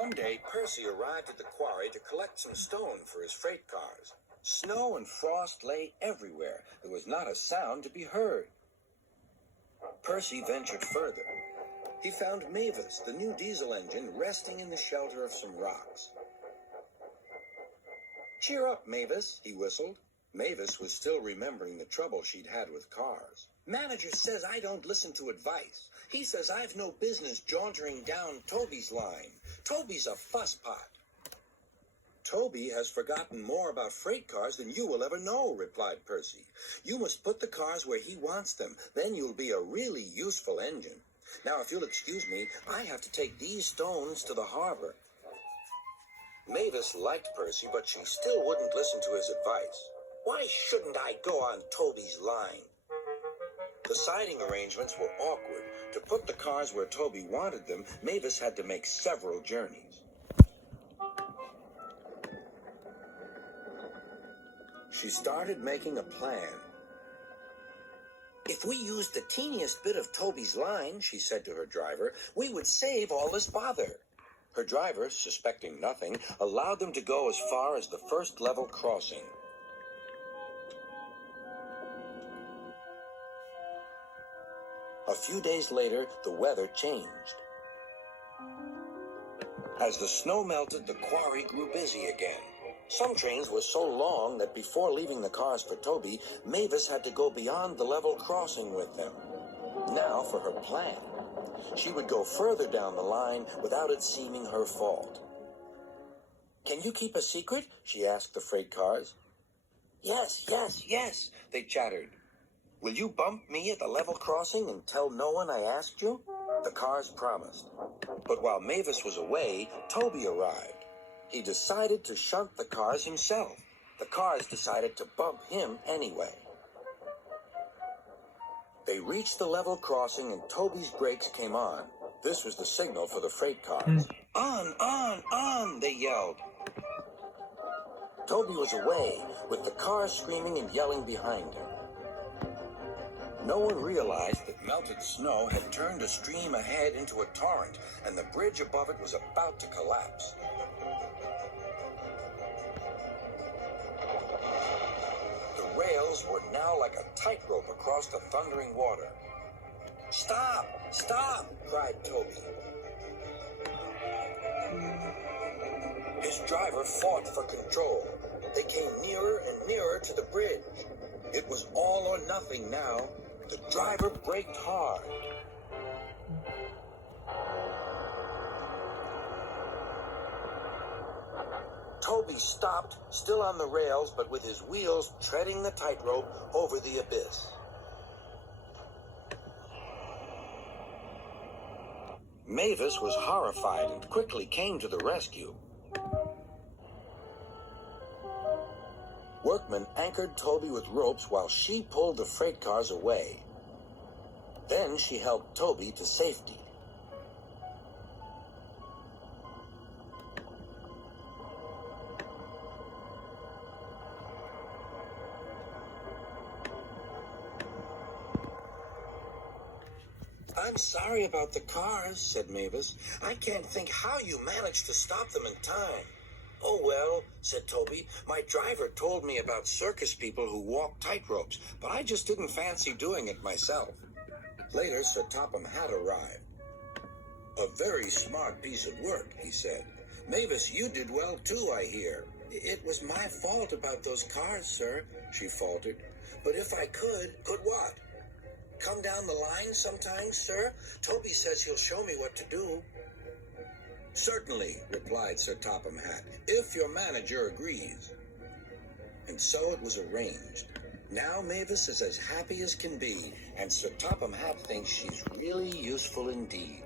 One day, Percy arrived at the quarry to collect some stone for his freight cars. Snow and frost lay everywhere. There was not a sound to be heard. Percy ventured further. He found Mavis, the new diesel engine, resting in the shelter of some rocks. "Cheer up, Mavis," he whistled. Mavis was still remembering the trouble she'd had with cars. "Manager says I don't listen to advice. He says I've no business jauntering down Toby's line. Toby's a fusspot." "Toby has forgotten more about freight cars than you will ever know," replied Percy. "You must put the cars where he wants them. Then you'll be a really useful engine. Now, if you'll excuse me, I have to take these stones to the harbor." Mavis liked Percy, but she still wouldn't listen to his advice. "Why shouldn't I go on Toby's line?" The siding arrangements were awkward. To put the cars where Toby wanted them, Mavis had to make several journeys. She started making a plan. "If we used the teeniest bit of Toby's line," she said to her driver, "we would save all this bother." Her driver, suspecting nothing, allowed them to go as far as the first level crossing. A few days later, the weather changed. As the snow melted, the quarry grew busy again. Some trains were so long that before leaving the cars for Toby, Mavis had to go beyond the level crossing with them. Now for her plan. She would go further down the line without it seeming her fault. "Can you keep a secret?" she asked the freight cars. Yes, they chattered. "Will you bump me at the level crossing and tell no one I asked you?" The cars promised. But while Mavis was away, Toby arrived. He decided to shunt the cars himself. The cars decided to bump him anyway. They reached the level crossing and Toby's brakes came on. This was the signal for the freight cars. On, they yelled. Toby was away, with the cars screaming and yelling behind him. No one realized that melted snow had turned a stream ahead into a torrent, and the bridge above it was about to collapse. The rails were now like a tightrope across the thundering water. Stop! Cried Toby. His driver fought for control. They came nearer and nearer to the bridge. It was all or nothing now. The driver braked hard. Toby stopped, still on the rails, but with his wheels treading the tightrope over the abyss. Mavis was horrified and quickly came to the rescue. Workmen anchored Toby with ropes while she pulled the freight cars away. Then she helped Toby to safety. "I'm sorry about the cars," said Mavis. "I can't think how you managed to stop them in time." "Oh, well," said Toby, "my driver told me about circus people who walk tightropes, but I just didn't fancy doing it myself." Later, Sir Topham Hatt arrived. "A very smart piece of work," he said. "Mavis, you did well too, I hear." "It was my fault about those cars, sir," she faltered. "But if I could what? Come down the line sometime, sir? Toby says he'll show me what to do." "Certainly," replied Sir Topham Hatt, "if your manager agrees." And so it was arranged. Now Mavis is as happy as can be, and Sir Topham Hatt thinks she's really useful indeed.